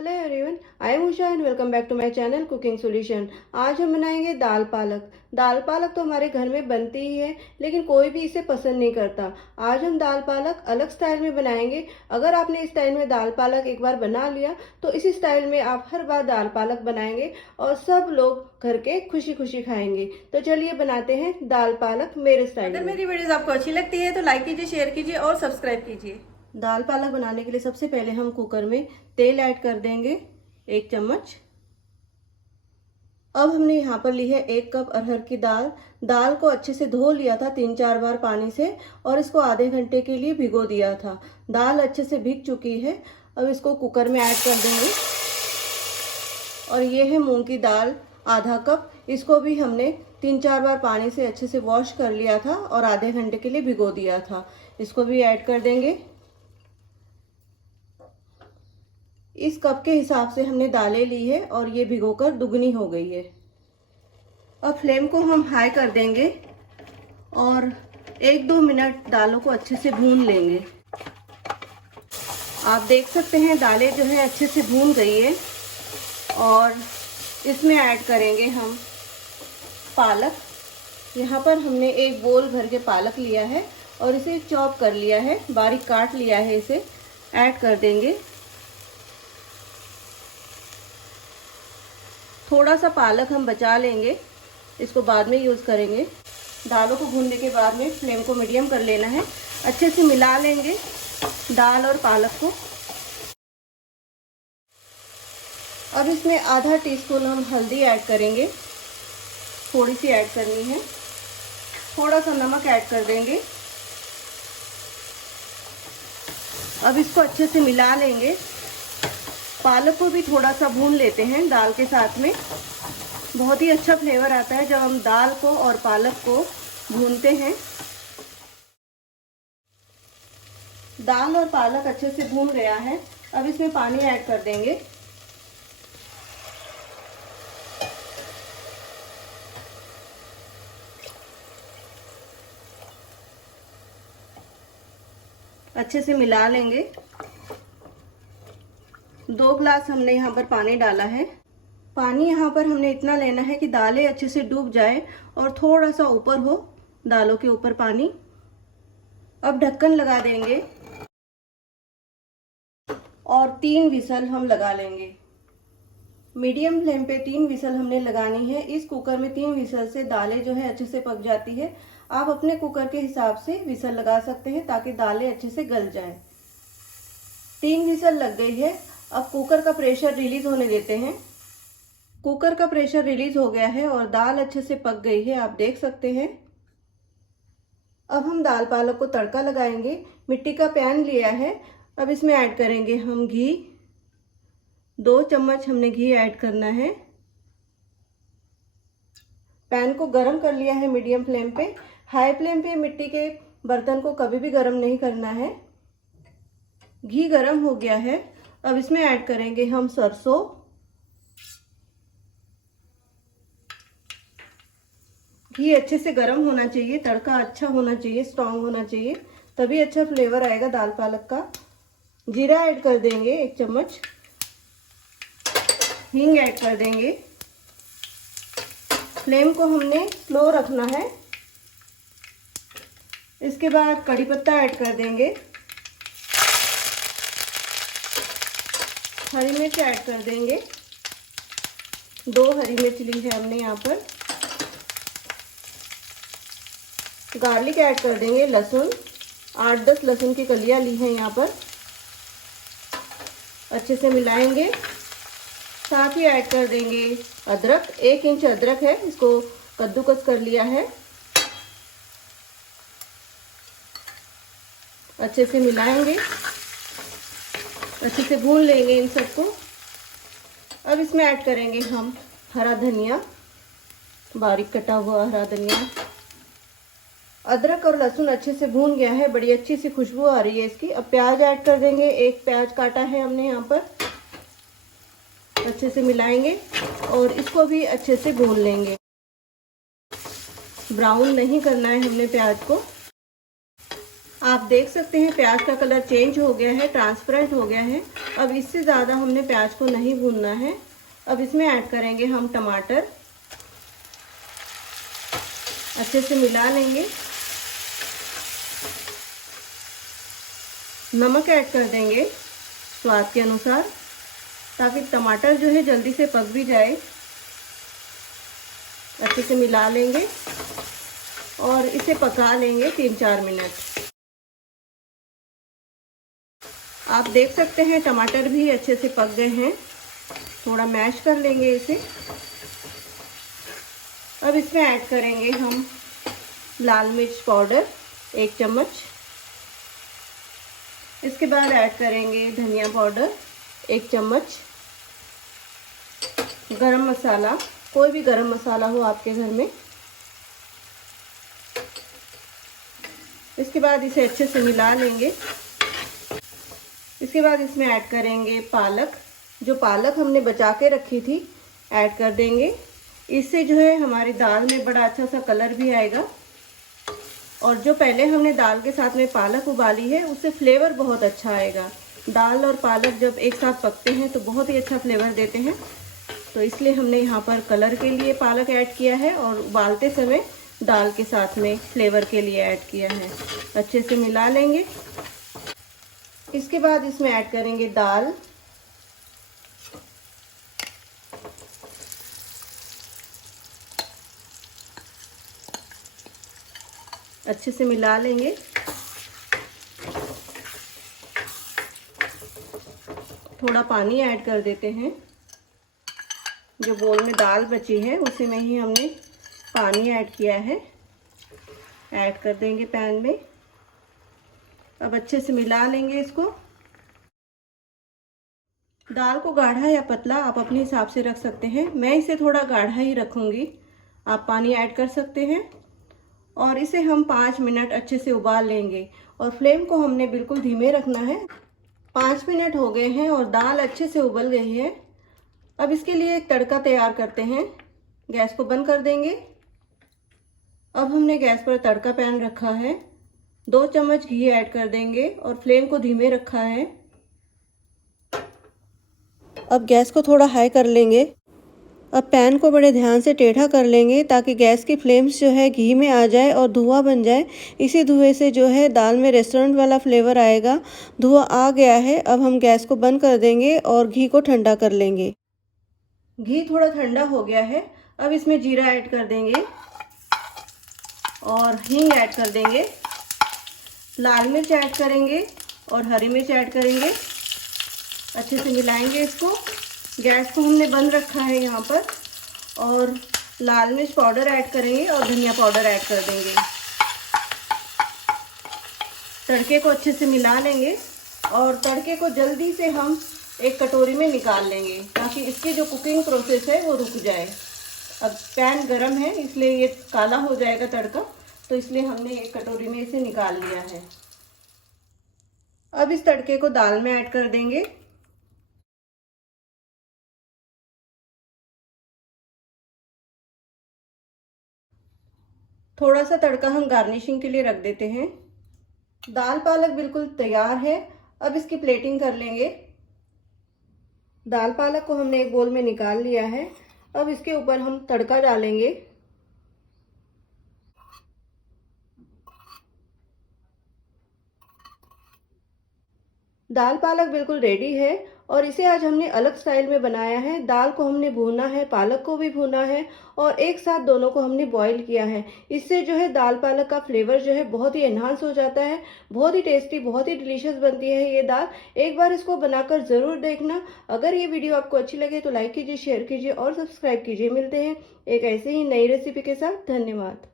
Hello everyone, I am Usha and welcome back to my channel cooking solution. आज हम बनाएंगे दाल पालक। दाल पालक तो हमारे घर में बनती ही है, लेकिन कोई भी इसे पसंद नहीं करता। आज हम दाल पालक अलग स्टाइल में बनाएंगे। अगर आपने इस स्टाइल में दाल पालक एक बार बना लिया तो इसी स्टाइल में आप हर बार दाल पालक बनाएंगे और सब लोग घर के खुशी खुशी खाएंगे। तो चलिए बनाते हैं दाल पालक मेरे स्टाइल में। अगर मेरी वीडियोस आपको अच्छी लगती है तो लाइक कीजिए, शेयर कीजिए और सब्सक्राइब कीजिए। दाल पालक बनाने के लिए सबसे पहले हम कुकर में तेल ऐड कर देंगे 1 चम्मच। अब हमने यहाँ पर ली है 1 कप अरहर की दाल। दाल को अच्छे से धो लिया था 3-4 बार पानी से और इसको आधे घंटे के लिए भिगो दिया था। दाल अच्छे से भीग चुकी है। अब इसको कुकर में ऐड कर देंगे। और ये है मूंग की दाल आधा कप। इसको भी हमने 3-4 बार पानी से अच्छे से वॉश कर लिया था और आधे घंटे के लिए भिगो दिया था। इसको भी ऐड कर देंगे। इस कप के हिसाब से हमने दालें ली है और ये भिगोकर दुगनी हो गई है। अब फ्लेम को हम हाई कर देंगे और 1-2 मिनट दालों को अच्छे से भून लेंगे। आप देख सकते हैं दालें जो है अच्छे से भून गई है। और इसमें ऐड करेंगे हम पालक। यहाँ पर हमने एक बोल भर के पालक लिया है और इसे चॉप कर लिया है, बारीक काट लिया है। इसे ऐड कर देंगे। थोड़ा सा पालक हम बचा लेंगे, इसको बाद में यूज़ करेंगे। दालों को भूनने के बाद में फ्लेम को मीडियम कर लेना है। अच्छे से मिला लेंगे दाल और पालक को। अब इसमें आधा टीस्पून हम हल्दी ऐड करेंगे, थोड़ी सी ऐड करनी है। थोड़ा सा नमक ऐड कर देंगे। अब इसको अच्छे से मिला लेंगे। पालक को भी थोड़ा सा भून लेते हैं दाल के साथ में। बहुत ही अच्छा फ्लेवर आता है जब हम दाल को और पालक को भूनते हैं। दाल और पालक अच्छे से भून गया है। अब इसमें पानी ऐड कर देंगे। अच्छे से मिला लेंगे। 2 ग्लास हमने यहाँ पर पानी डाला है। पानी यहाँ पर हमने इतना लेना है कि दालें अच्छे से डूब जाए और थोड़ा सा ऊपर हो दालों के ऊपर पानी। अब ढक्कन लगा देंगे और 3 विसल हम लगा लेंगे। मीडियम फ्लेम पे 3 विसल हमने लगानी है। इस कुकर में 3 विसल से दालें जो है अच्छे से पक जाती है। आप अपने कुकर के हिसाब से विसल लगा सकते हैं ताकि दालें अच्छे से गल जाएं। 3 विसल लग गई है। अब कुकर का प्रेशर रिलीज होने देते हैं। कुकर का प्रेशर रिलीज हो गया है और दाल अच्छे से पक गई है, आप देख सकते हैं। अब हम दाल पालक को तड़का लगाएंगे। मिट्टी का पैन लिया है। अब इसमें ऐड करेंगे हम घी। 2 चम्मच हमने घी ऐड करना है। पैन को गरम कर लिया है मीडियम फ्लेम पे। हाई फ्लेम पे मिट्टी के बर्तन को कभी भी गरम नहीं करना है। घी गरम हो गया है। अब इसमें ऐड करेंगे हम सरसों। घी अच्छे से गरम होना चाहिए, तड़का अच्छा होना चाहिए, स्ट्रांग होना चाहिए, तभी अच्छा फ्लेवर आएगा दाल पालक का। जीरा ऐड कर देंगे 1 चम्मच। हींग ऐड कर देंगे। फ्लेम को हमने स्लो रखना है। इसके बाद कड़ी पत्ता ऐड कर देंगे। हरी मिर्च ऐड कर देंगे। 2 हरी मिर्च ली है हमने यहाँ पर। गार्लिक ऐड कर देंगे। लहसुन 8-10 लहसुन की कलियां ली हैं यहाँ पर। अच्छे से मिलाएंगे। साथ ही ऐड कर देंगे अदरक। 1 इंच अदरक है, इसको कद्दूकस कर लिया है। अच्छे से मिलाएंगे, अच्छे से भून लेंगे इन सबको। अब इसमें ऐड करेंगे हम हरा धनिया, बारीक कटा हुआ हरा धनिया। अदरक और लहसुन अच्छे से भून गया है, बड़ी अच्छी सी खुशबू आ रही है इसकी। अब प्याज ऐड कर देंगे। 1 प्याज काटा है हमने यहाँ पर। अच्छे से मिलाएंगे और इसको भी अच्छे से भून लेंगे। ब्राउन नहीं करना है हमने प्याज को। आप देख सकते हैं प्याज का कलर चेंज हो गया है, ट्रांसपेरेंट हो गया है। अब इससे ज़्यादा हमने प्याज को नहीं भूनना है। अब इसमें ऐड करेंगे हम टमाटर, अच्छे से मिला लेंगे। नमक ऐड कर देंगे स्वाद के अनुसार, ताकि टमाटर जो है जल्दी से पक भी जाए। अच्छे से मिला लेंगे और इसे पका लेंगे 3-4 मिनट। आप देख सकते हैं टमाटर भी अच्छे से पक गए हैं। थोड़ा मैश कर लेंगे इसे। अब इसमें ऐड करेंगे हम लाल मिर्च पाउडर 1 चम्मच। इसके बाद ऐड करेंगे धनिया पाउडर 1 चम्मच। गरम मसाला, कोई भी गरम मसाला हो आपके घर में। इसके बाद इसे अच्छे से मिला लेंगे। इसके बाद इसमें ऐड करेंगे पालक। जो पालक हमने बचा के रखी थी ऐड कर देंगे। इससे जो है हमारी दाल में बड़ा अच्छा सा कलर भी आएगा। और जो पहले हमने दाल के साथ में पालक उबाली है उससे फ्लेवर बहुत अच्छा आएगा। दाल और पालक जब एक साथ पकते हैं तो बहुत ही अच्छा फ्लेवर देते हैं। तो इसलिए हमने यहाँ पर कलर के लिए पालक ऐड किया है और उबालते समय दाल के साथ में फ्लेवर के लिए ऐड किया है। अच्छे से मिला लेंगे। इसके बाद इसमें ऐड करेंगे दाल। अच्छे से मिला लेंगे। थोड़ा पानी ऐड कर देते हैं। जो बोल में दाल बची है उसी में ही हमने पानी ऐड किया है। ऐड कर देंगे पैन में। अब अच्छे से मिला लेंगे इसको। दाल को गाढ़ा या पतला आप अपने हिसाब से रख सकते हैं। मैं इसे थोड़ा गाढ़ा ही रखूँगी। आप पानी ऐड कर सकते हैं और इसे हम 5 मिनट अच्छे से उबाल लेंगे। और फ्लेम को हमने बिल्कुल धीमे रखना है। 5 मिनट हो गए हैं और दाल अच्छे से उबल गई है। अब इसके लिए एक तड़का तैयार करते हैं। गैस को बंद कर देंगे। अब हमने गैस पर तड़का पैन रखा है। 2 चम्मच घी ऐड कर देंगे और फ्लेम को धीमे रखा है। अब गैस को थोड़ा हाई कर लेंगे। अब पैन को बड़े ध्यान से टेढ़ा कर लेंगे ताकि गैस की फ्लेम्स जो है घी में आ जाए और धुआं बन जाए। इसी धुएं से जो है दाल में रेस्टोरेंट वाला फ्लेवर आएगा। धुआं आ गया है। अब हम गैस को बंद कर देंगे और घी को ठंडा कर लेंगे। घी थोड़ा ठंडा हो गया है। अब इसमें जीरा ऐड कर देंगे और हींग ऐड कर देंगे। लाल मिर्च ऐड करेंगे और हरी मिर्च ऐड करेंगे। अच्छे से मिलाएंगे इसको। गैस को हमने बंद रखा है यहाँ पर। और लाल मिर्च पाउडर ऐड करेंगे और धनिया पाउडर ऐड कर देंगे। तड़के को अच्छे से मिला लेंगे और तड़के को जल्दी से हम एक कटोरी में निकाल लेंगे ताकि इसकी जो कुकिंग प्रोसेस है वो रुक जाए। अब पैन गरम है इसलिए ये काला हो जाएगा तड़का, तो इसलिए हमने एक कटोरी में इसे निकाल लिया है। अब इस तड़के को दाल में ऐड कर देंगे। थोड़ा सा तड़का हम गार्निशिंग के लिए रख देते हैं। दाल पालक बिल्कुल तैयार है। अब इसकी प्लेटिंग कर लेंगे। दाल पालक को हमने एक बोल में निकाल लिया है। अब इसके ऊपर हम तड़का डालेंगे। दाल पालक बिल्कुल रेडी है और इसे आज हमने अलग स्टाइल में बनाया है। दाल को हमने भूना है, पालक को भी भूना है और एक साथ दोनों को हमने बॉईल किया है। इससे जो है दाल पालक का फ्लेवर जो है बहुत ही एनहांस हो जाता है। बहुत ही टेस्टी, बहुत ही डिलीशियस बनती है ये दाल। एक बार इसको बनाकर ज़रूर देखना। अगर ये वीडियो आपको अच्छी लगे तो लाइक कीजिए, शेयर कीजिए और सब्सक्राइब कीजिए। मिलते हैं एक ऐसे ही नई रेसिपी के साथ। धन्यवाद।